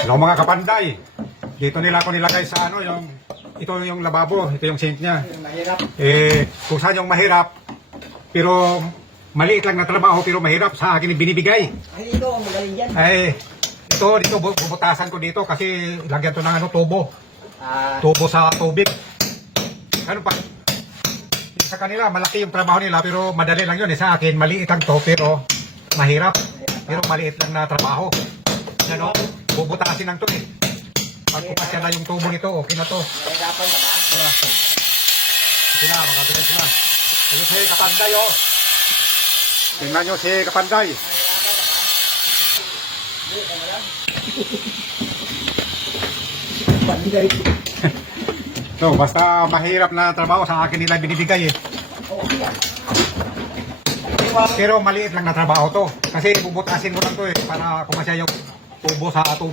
Hello mga kapanday. Dito nila ako nilagay sa ano yung ito yung lababo, ito yung sink niya. Mahirap. Eh, kung saan yung mahirap, pero maliit lang na trabaho pero mahirap sa akin binibigay. Ay, ito, magaling dyan. Ay, ito dito bu- bubutasan ko dito kasi lagyan to ng ano tubo, Ah, tubo sa tubig. Ano pa? Sa kanila malaki yung trabaho nila pero madali lang yun. Eh, sa akin maliit lang to pero mahirap. Pero maliit lang na trabaho. Ano? Bubutasin lang to eh. Pag kupasya na yung tubo nito, okay na to. mahirapan ka ba? Sila, mga ganun sila. Ayun si Kapanday, oh. Tingnan nyo si Kapanday. Banday. So, basta mahirap na trabaho sa akin nila binibigay eh. Pero maliit lang na trabaho to. Kasi bubutasin mo lang to eh, para kumasya yung 都磨砂啊都